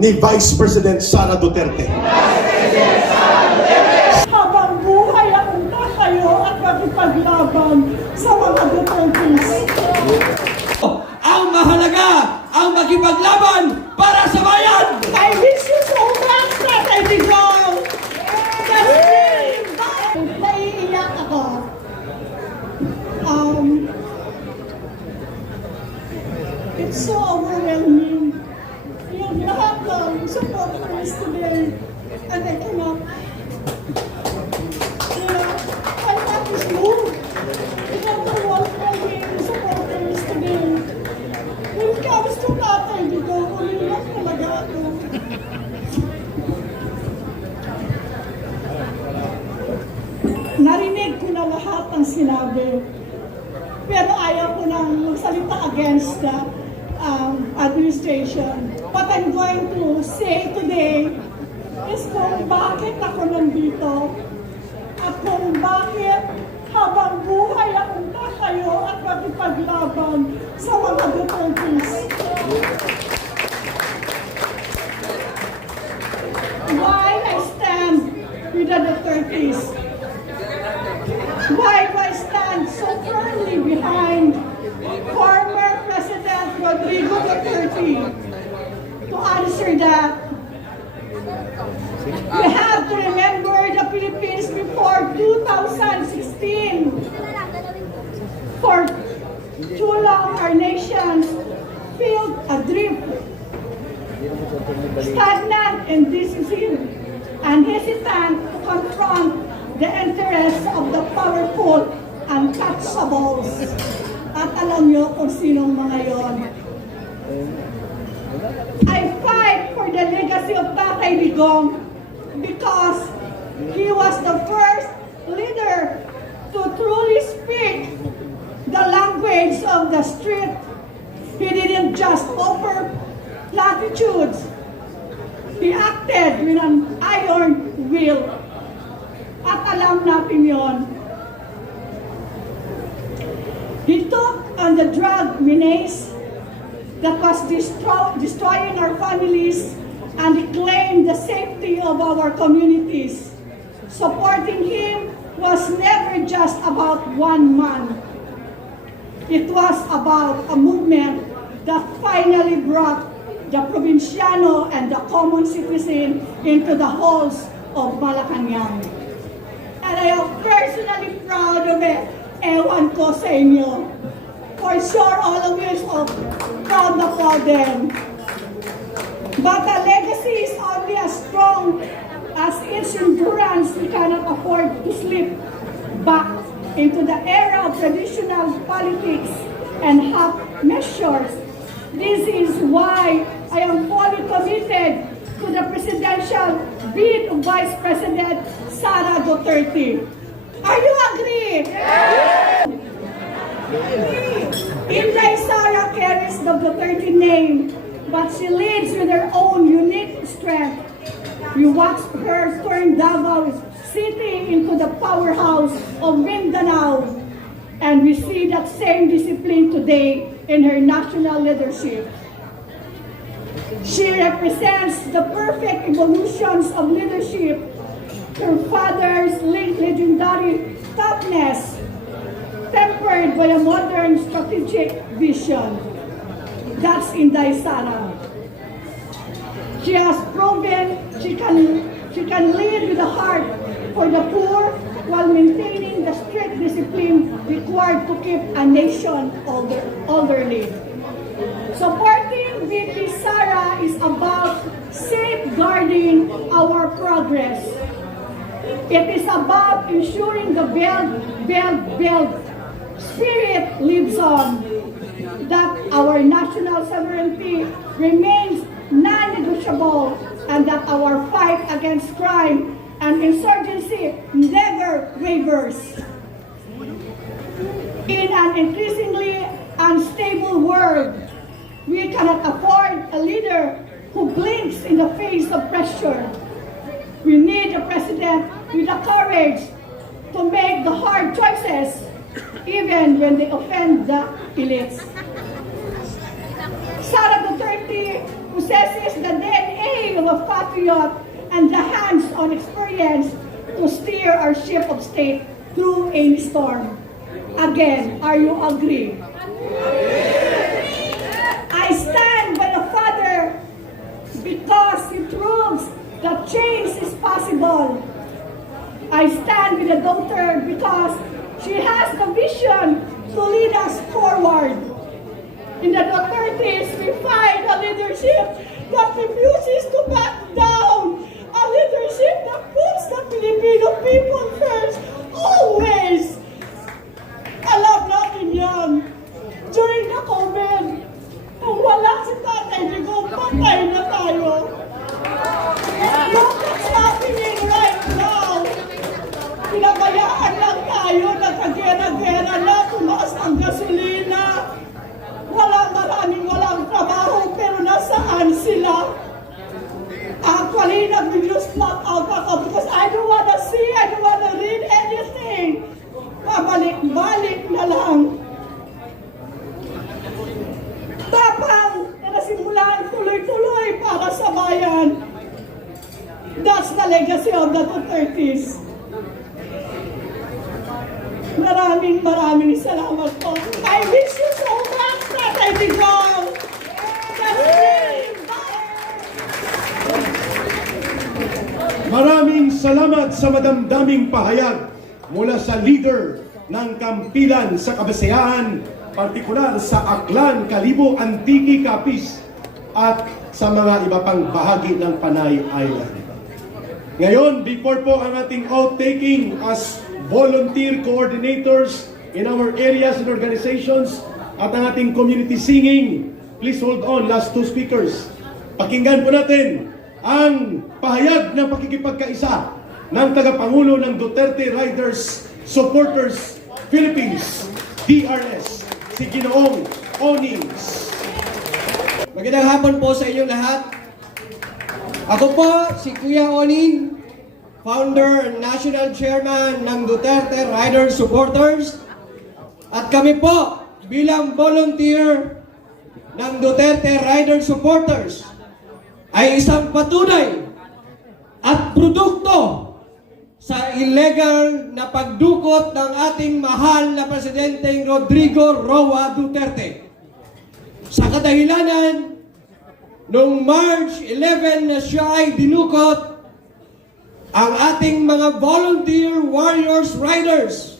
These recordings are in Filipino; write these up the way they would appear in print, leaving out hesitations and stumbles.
ni Vice President Sara Duterte. Habang buhay akong tatayo at makipaglaban sa mga Dutertes. Ang mahalaga ang makipaglaban para sa bayan! I miss you so much, Tatay Digong! Kasi naiiyak ako. It's so overwhelming. Yung lahat ng supporters today, and I cannot, I have this move. I have to welcome supporters today. When it comes to Tatay Digong, umiiyak talaga ako. Narinig ko na lahat ng sinabi. Pero ayaw ko nang magsalita against the administration. What I'm going to say today is kung bakit ako nandito at kung bakit habang buhay akong tatayo at makipaglaban sa mga Dutertes. Why I stand with the Dutertes? Why do I stand so firmly behind former President Rodrigo Duterte? To answer that, we have to remember the Philippines before 2016. For too long, our nation felt adrift, stagnant and decisive, and hesitant to confront the interests of the powerful and untouchables. At alam niyo kung sinong mga yon. I fight for the legacy of Tatay Digong because he was the first leader to truly speak the language of the street. He didn't just offer platitudes. He acted with an iron will. At alam natin yon. He took on the drug menace that was destroying our families and he claimed the safety of our communities. Supporting him was never just about one man. It was about a movement that finally brought the provinciano and the common citizen into the halls of Malacanang. And I am personally proud of it. Ewan ko sa inyo. For sure, all of you is proud na for them. But the legacy is only as strong as its endurance. We cannot afford to slip back into the era of traditional politics and half measures. This is why I am fully committed to the presidential bid of Vice President Sara Duterte. Are you agree? Yes! Inday Sara carries the Duterte name, but she leads with her own unique strength. We watched her turn Davao City into the powerhouse of Mindanao, and we see that same discipline today in her national leadership. She represents the perfect evolutions of leadership. Her father's legendary toughness, tempered by a modern strategic vision. That's Inday Sara. She has proven she can lead with a heart for the poor while maintaining the strict discipline required to keep a nation orderly. Supporting VP Sara is about safeguarding our progress. It is about ensuring the build spirit lives on, that our national sovereignty remains non-negotiable, and that our fight against crime and insurgency never wavers. In an increasingly unstable world, we cannot afford a leader who blinks in the face of pressure. We need a president with the courage to make the hard choices, even when they offend the elites. Sara Duterte possesses the DNA of patriot and the hands-on experience to steer our ship of state through any storm. Again, are you agree? I stand by the father because he proves that change is possible. I stand with the daughter because she has the vision to lead us forward. In the Dutertes, we find a leadership that refuses to back down, a leadership that puts the Filipino people first, always. Alam natin yan. During the COVID, kung wala si Tatay Digong, patay na tayo. Look what's happening right now. Pinabayaan lang tayo, nagkagera-gera na, tumaas ang gasolina. Walang trabaho, pero nasaan sila? Actually, nag-reduce flat out ako because I don't wanna see, I don't wanna read anything. Pabalik-balik na lang. Tapang na nasimulan tuloy-tuloy para sa bayan. That's the legacy of the Dutertes. Maraming salamat po. I wish you so much, Tatay Digong. Maraming salamat sa madamdaming pahayag mula sa leader ng Kampilan sa Kabisayan, partikular sa Aklan, Kalibo, Antique, Capiz, at sa mga iba pang bahagi ng Panay Island. Ngayon, before po ang ating outtaking as volunteer coordinators in our areas and organizations at ang ating community singing, please hold on, last two speakers. Pakinggan po natin ang pahayag ng pakikipagkaisa ng tagapangulo ng Duterte Riders Supporters Philippines, DRS, si Ginoong Onings. Magandang hapon po sa inyong lahat. Ako po si Kuya Oning, Founder and National Chairman ng Duterte Riders Supporters. At kami po bilang volunteer ng Duterte Riders Supporters ay isang patunay at produkto sa illegal na pagdukot ng ating mahal na Presidenteng Rodrigo Roa Duterte. Sa kadahilanan, noong March 11 na siya ay dinukot, ang ating mga volunteer warriors riders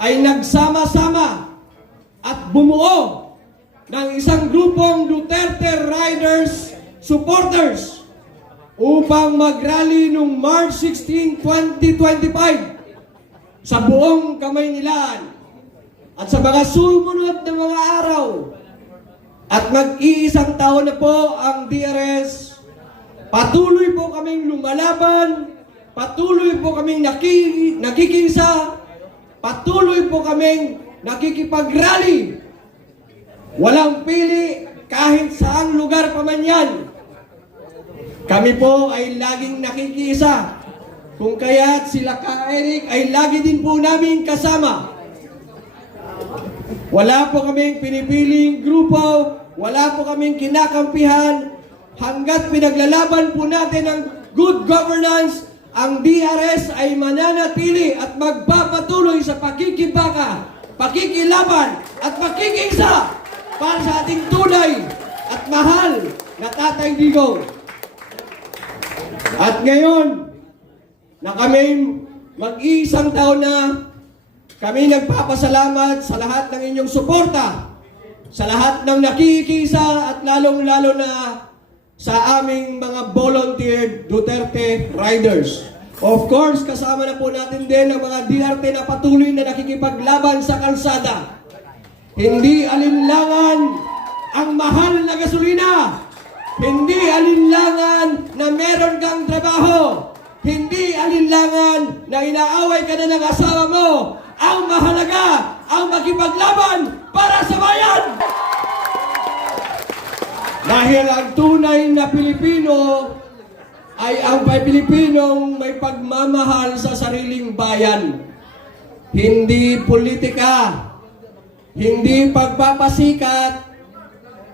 ay nagsama-sama at bumuo ng isang grupong Duterte Riders Supporters upang mag-rally noong March 16, 2025 sa buong Kamaynilaan at sa mga sumunod na mga araw. At mag-iisang taon na po ang DRS. Patuloy po kaming lumalaban, patuloy po kaming nakikisa, patuloy po kaming nakikipag-rally. Walang pili kahit saang lugar pa man yan. Kami po ay laging nakikisa. Kung kaya't sila Ka Eric ay lagi din po namin kasama. Wala po kaming pinipiling grupo, wala po kaming kinakampihan. Hanggat pinaglalaban po natin ang good governance, ang DRS ay mananatili at magpapatuloy sa pakikibaka, pakikilaban at pakikisa para sa ating tunay at mahal na Tatay Digong. At ngayon, na kami mag-iisang taon na, kami nagpapasalamat sa lahat ng inyong suporta, sa lahat ng nakikisa at lalong-lalo na sa aming mga volunteer Duterte Riders. Of course, kasama na po natin din ang mga DRT na patuloy na nakikipaglaban sa kalsada. Hindi alinlangan ang mahal na gasolina. Hindi alinlangan na meron kang trabaho. Hindi alinlangan na inaaway ka na ng asawa mo. Ang mahalaga, ang makipaglaban para sa bayan. Dahil ang tunay na Pilipino ay ang Pilipinong may pagmamahal sa sariling bayan. Hindi politika, hindi pagpapasikat,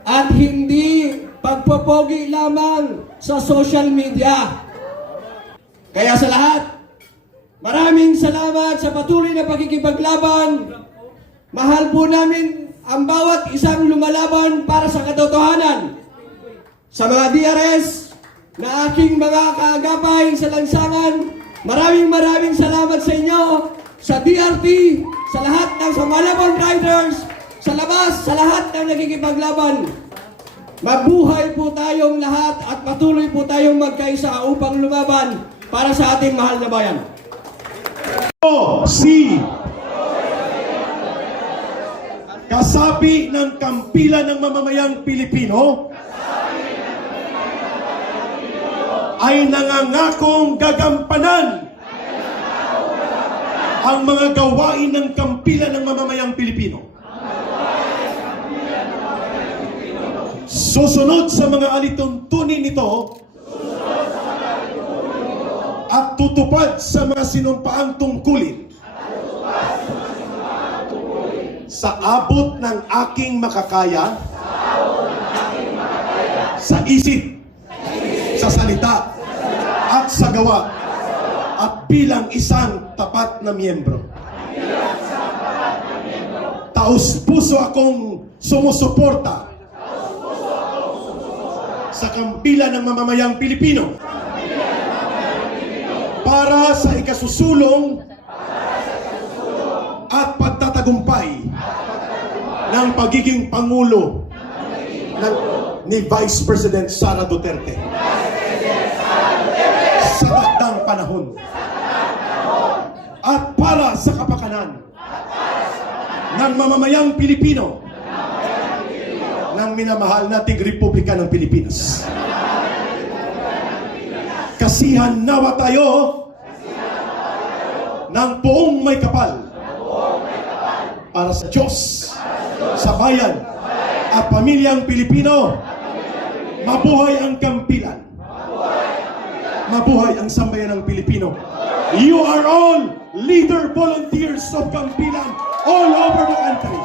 at hindi pagpopogi lamang sa social media. Kaya sa lahat, maraming salamat sa patuloy na pagkikipaglaban. Mahal po namin ang bawat isang lumalaban para sa katotohanan. Sa mga DRS na aking mga kaagapay sa lansangan, maraming salamat sa inyo, sa DRT, sa lahat ng sa Malabon Riders, sa labas, sa lahat ng nagkikipaglaban. Mabuhay po tayong lahat at patuloy po tayong magkaisa upang lumaban para sa ating mahal na bayan. Si kasapi ng kampilan ng mamamayang Pilipino ay nangangakong gagampanan ang mga gawain ng kampilan ng mamamayang Pilipino. Susunod sa mga alituntunin nito at tutupad sa mga sinumpaang tungkulin sa abot ng aking makakaya, sa isip, sa salita, at sa gawa, at bilang isang tapat na miyembro. Taos-puso akong sumusuporta sa kampilan ng mamamayang Pilipino para sa ikasusulong at pagtatagumpay ng pagiging Pangulo ni Vice President Sara Duterte sa takdang panahon at para sa kapakanan ng mamamayang Pilipino ng minamahal nating Republika ng Pilipinas. Kasihan nawa tayo ng buong may kapal para sa Diyos, sa bayan, at pamilyang Pilipino. Mabuhay ang kampilan. Mabuhay ang sambayan ng Pilipino. You are all leader volunteers of Kampilan all over the country.